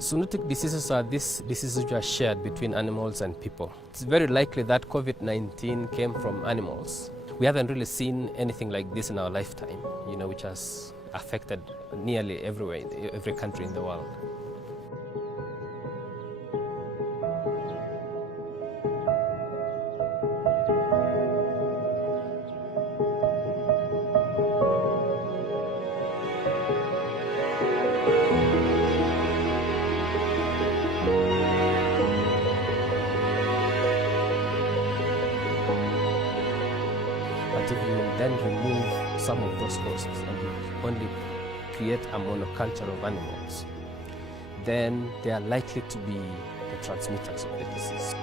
Zoonotic diseases are these diseases which are shared between animals and people. It's very likely that COVID-19 came from animals. We haven't really seen anything like this in our lifetime, which has affected nearly everywhere, every country in the world. But if you then remove some of those hosts and you only create a monoculture of animals, then they are likely to be the transmitters of the disease.